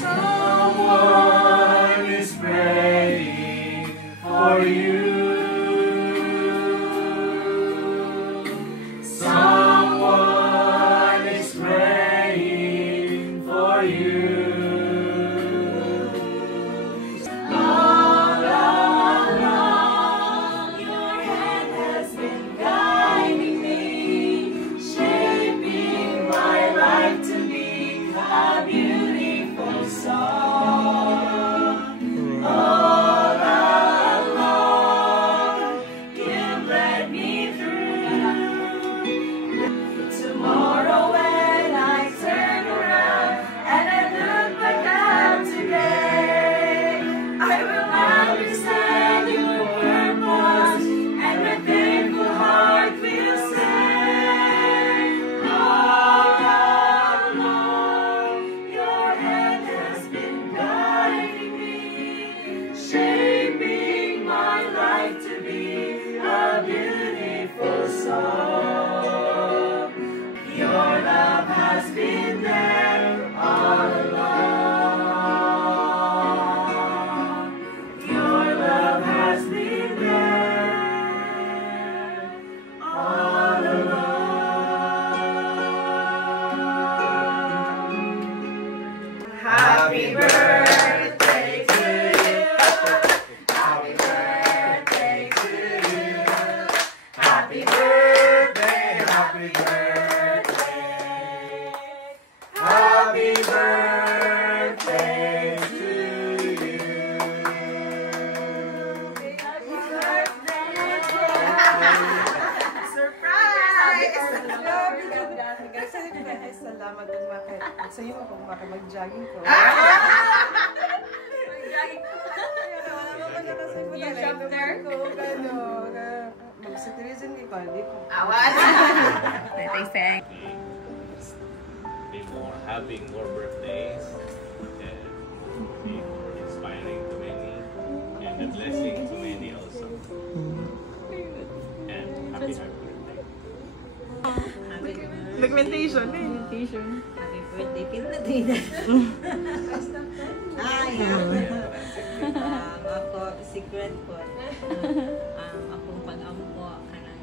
Someone is praying for you. Someone is praying for you. All along, your hand has been guiding me, shaping my life to be a beautiful song. All along, you've led me through. Tomorrow when I turn around and I look back at today, I will understand your purpose, and my thankful heart will say, all along, your hand has been guiding me, shaping my life to be a beautiful song. Your love has been there all along. Your love has been there all along. Happy birthday to you. Happy birthday to you. Happy birthday, happy birthday. Happy birthday to you. Happy birthday. Surprise! Salamat kung bakit. Sa iyo kung bakit mag-jogging ko. Mag-jogging ko. You shop there? Mag-citizen ko. Hindi ko. Awan! Be more, having more birthdays and be more inspiring to many and a blessing to many also. And happy birthday. Documentation eh. Happy birthday. Pino na din. Ako, secret ko. Akong pag-ampo ka ng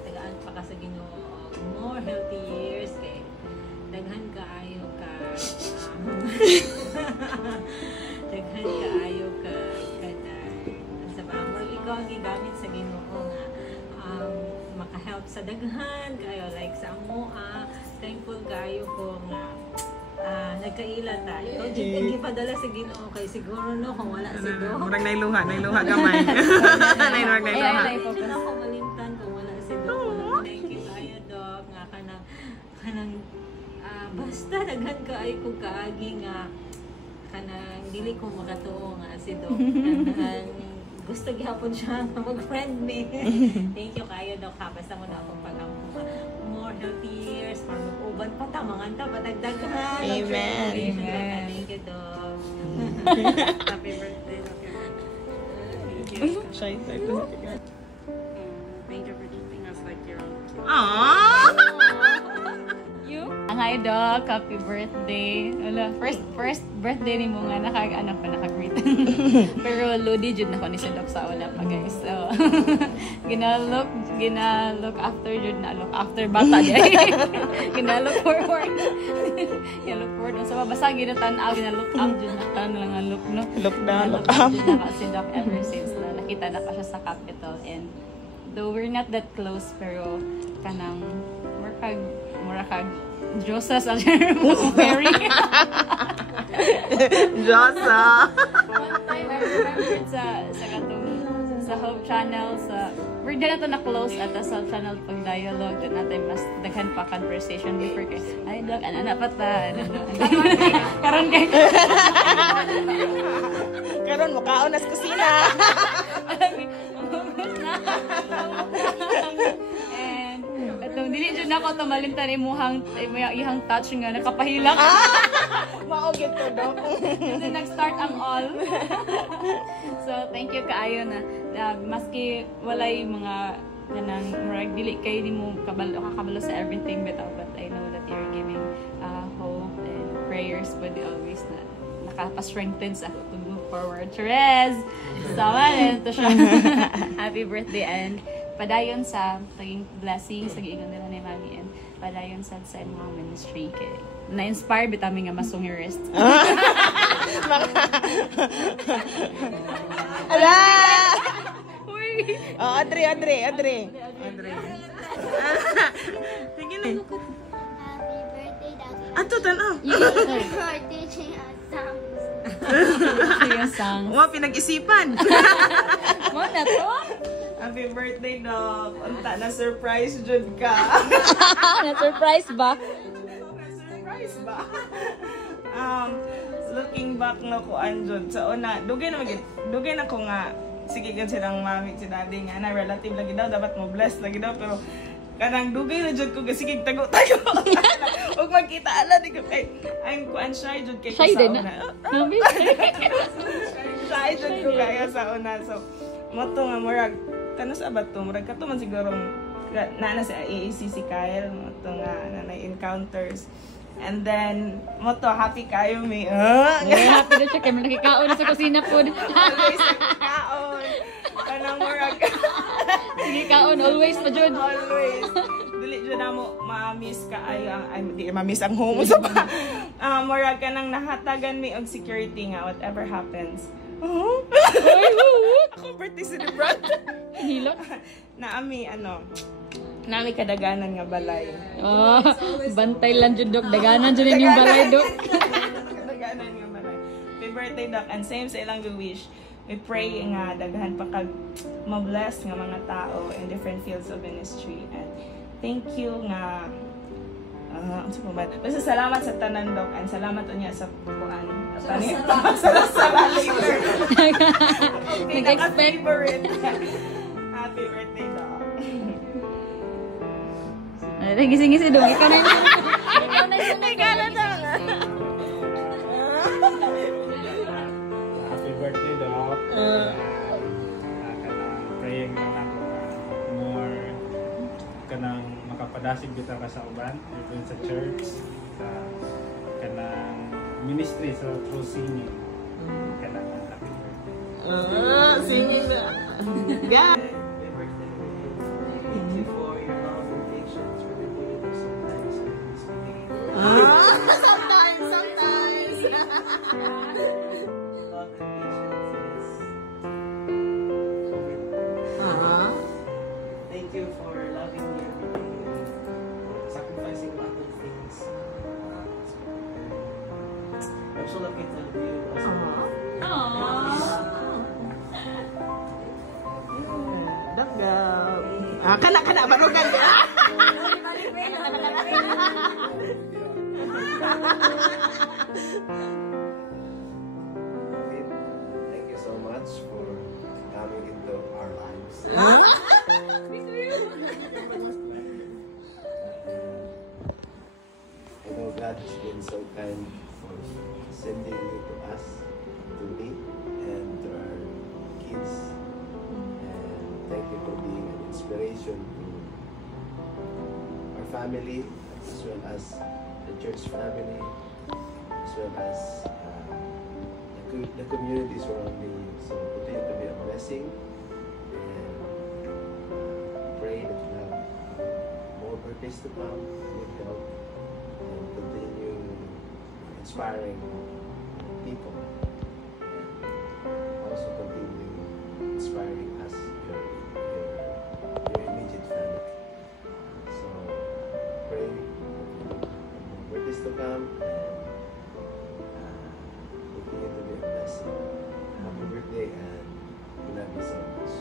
tagaan pa ka sa Ginoo. More healthy years kay daghan kaayo ka daghan kaayo ka sa mga ikaw ang gigamit sa Ginoo nga maka-help sa daghan kayo like sa amo thankful kayo ko nga nagkaila ta ikaw di padala sa Ginoo kay siguro no kung wala si Do Murag nailuha gamay. Murag nailuha. Hindi na ako malimtan kung wala si Do. Thank you kayo Dok nga kanang basta daghan ka ay kung kaagi nga kanang dili ko makatuo nga si Dok. Gusto gyapon siya nga mag-friend me. Thank you kayo Dok ha. Basta mo na akong pag-ampo more healthy years para mag-uban pa tamangan ta patagdaghan. Amen. Amen. Thank you Dok. Happy birthday Dok. Thank you. Shy type. Thank you for treating us like your own kids. Aww! Hi Doc, happy birthday. Wala, first birthday ni mo nga nakag-anak pa nakag-greet. Pero loaded jud nako ni si Doc sa wala pa guys. So gina-look after jud na look after bata day. Gina-look forward. Gina-look forward. So basta ginatan-aw gina-look up jud na tan lang ang look no. Look down, look Look up. jud na si Doc ever since na nakita na pa siya sa Capitol, and though we're not that close pero kanang mura kag Diyosa sa very. Diyosa. One time I remembered sa katong sa Hope Channel we're din na to na close at sa channel pag dialogue din natin mas daghan pa conversation before kay ay Doc ana pa ta karon kay Karon mo kaon nas kusina. And atong dili jud nako to malimtan ihang touch nga nakapahilak. Mao gid to Doc. Kasi nag-start ang all. So thank you kaayo na maski walay mga kanang murag dili kay di mo kakabalo sa everything but I know that you're giving hope and prayers po di always na nakapa-strengthen sa ako to move forward. Therese! Sama rin to siya. Happy birthday and padayon sa taging blessings sa giingon nila ni Mami and padayon sa mga ministry kay na-inspire bitami nga masungirist. Ala! Uy! Oh, Adri. Sige na. Happy birthday, Daddy. Ato, tanaw. For teaching us songs. Yung songs. Mga pinag-isipan. Mo na to? Happy birthday, Doc. Unta na surprise jud ka. Na-surprise ba? Na-surprise ba? Looking back na ko anjud sa una, dugay na ko nga sige kan silang mami si daddy nga na relative lagi daw dapat mo bless lagi daw pero kanang dugay na jud ko sige tago-tago. Ug magkita ala di ko kay I'm kuan shy jud kay Shy sa din na. una. Mami? Shy jud ko kaya sa una so moto nga murag kanus abat to murag kato man siguro na sa AAC si Kyle moto nga nanay encounters. And then, moto, happy kayo may, Happy na siya. Kaya nakikaon na sa kusina po. always nagkaon. Kanang murag. Sige, kaon. Always pa, Jud. Always. Dili dyan na mo, ma-miss ka, di ma-miss ang home. So, murag ka nang nahatagan mi og security nga, whatever happens. Ako birthday celebrant. Hilot. Naami, nami kadaganan nga balay. Oh, bantay lang, Jud, Dok. Daganan, Jud, yung balay, Dok. Kadaganan nga balay. Happy birthday, Doc. And same sa ilang wish. We pray nga daghan pa kag ma-bless nga mga tao in different fields of ministry. And thank you nga basta salamat sa tanan, Doc, and salamat unya sa kuan. Sa later. Pinaka-favorite. Happy birthday, Doc. Gising-gising, Dok. Ikaw na yun. Ikaw na daw. Happy birthday, Doc. Kanang praying lang ako more kanang makapadasig bitaw ka sa uban, even sa church, sa kanang ministry sa through singing. Kanang happy birthday. Singing na. God. Thank you for your love and patience for the day that sometimes I miss being. Sometimes. Love and patience is thank you for loving me every day, sacrificing a lot of things. I'm so lucky to have you as Dagdag. Kana barugan. Thank you so much for coming into our lives. I know God has been so kind for sending you to us, to me, and to our kids. And thank you for being an inspiration to our family, as well as the church family, as well as the community surrounding you. So continue to be a blessing, and pray that you have more birthdays to come, good health, and continue inspiring people. Also continue inspiring us, your immediate family. So pray that you have more birthdays to come, and continue to be a blessing. Happy birthday, and we love you so much.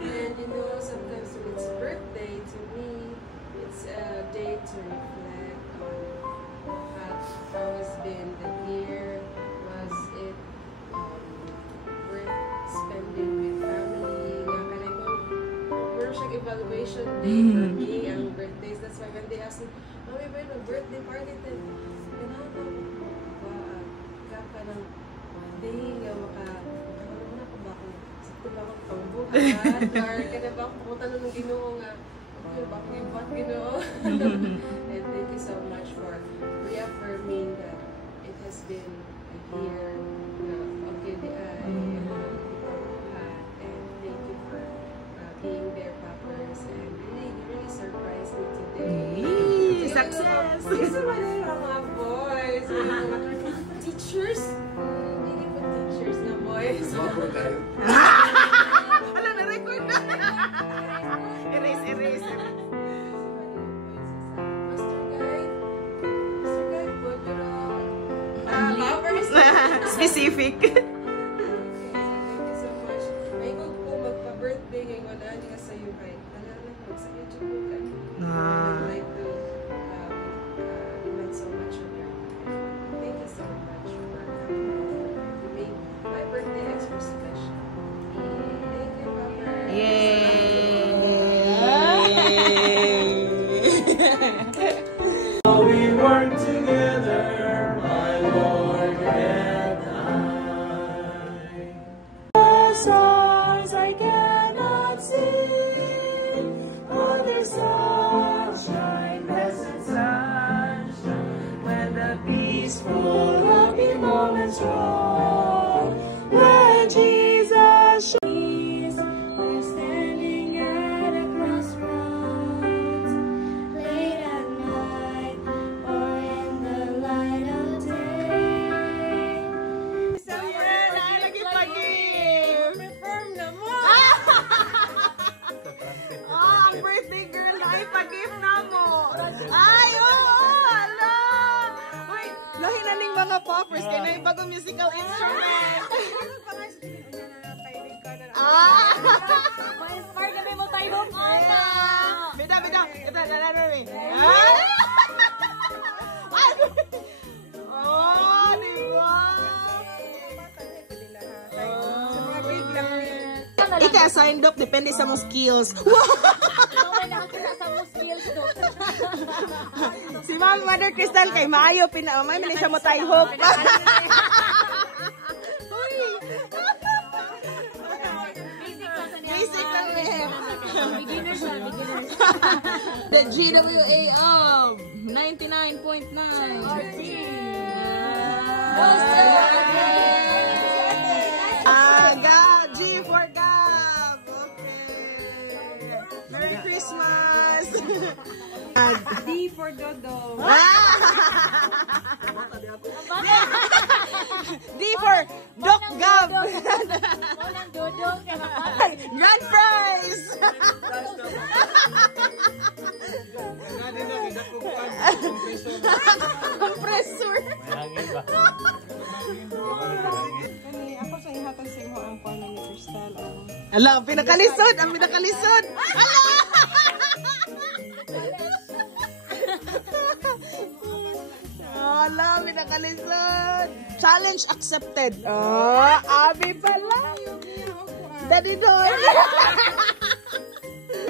And you know, sometimes when it's birthday, to me, it's a day to reflect on how it's been the year. Was it worth spending with family? Meron siyang evaluation day for me, ang birthdays. That's why when they ask me, Mami, ba yun, birthday party din? Ganahan ako. Ka ng one day, nga ano na ko ba ako? Sakto ba ako pangbuhat? Or kada ba ako pumunta ng Ginoo nga And thank you so much for reaffirming that it has been a year of good and thank you for being there, Pappers, and really surprised me today. Success! Gusto mo na yung mga boys. Teachers? Hindi po teachers na boys. Alam na, record na! Erase. Master Guide po, pero Pappers. Specific. Thank you so much. May ko po magpa-birthday ngayon. Wala niya sa iyo kahit talagang magsakit siya po ka. I'd like to demand so much of your time. Thank you so much for coming over to make my birthday extra special. Thank you, Papa. We work together, my Lord and I. The stars I cannot see, other sunshine, blessed sunshine, when the peaceful, happy moments roll, when Jesus shines. We're standing at a crossroads, late at night or in the light of day. Lagi pag-give! Confirm na mo! Ang birthday girl na ipag-give na mo! Ay, oo! Hala! Uy, lahi na ning mga poppers kaya na ibagong musical instrument! Ma-inspire kami mo tayo ng ana. Bida! Ito, rin. Oh, diba? Ika, signed up, depende sa mga skills. Naway na ako sa mo skills do. Si Ma'am Mother Crystal kay maayo may sa mo tayo hope. Basic lang eh. Beginner siya, beginner. The GWA of 99.9. G for Gab. Okay. Merry Christmas. D for Dodo. D for Doc Gab. Walang dodong kaya Grand prize. Compressor. Ako sa ihatag sa imo ang pano ni Crystal. Ala, ang pinakalisod. Ala! Ala, pinakalisod. Challenge accepted. Oh, abi pala. Daddy doon.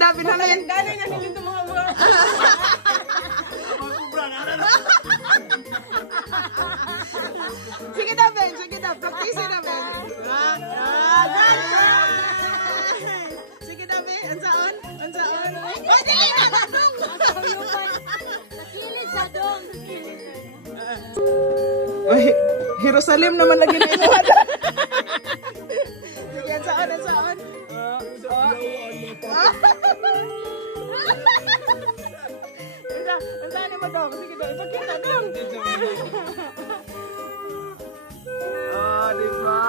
Dabi na yan. Dali na nito mga work. Sige na, Ben. Practice na, Ben. Grand prize. Sige na, Ben. Ansaon? Pwede na, nanong. Nakilid sa dong. Uy, Jerusalem naman lagi na inuhan. Sige, ansaon? Ansaon mo dong? Sige dong, ipagkita dong. Oh, diba?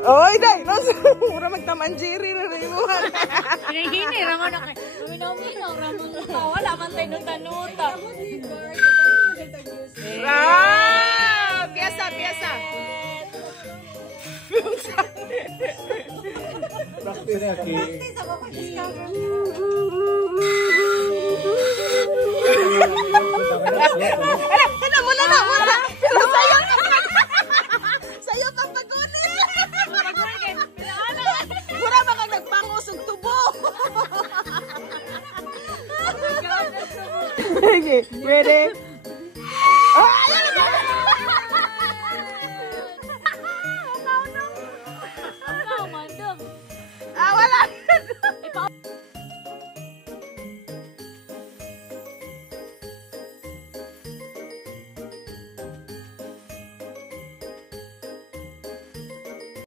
Oy, day! Mura magtamanjiri na rin mo. Pinahini, ramon ako. Uminaw, ramon ako. Wala man tayo ng tanuta. Piasa. Ala!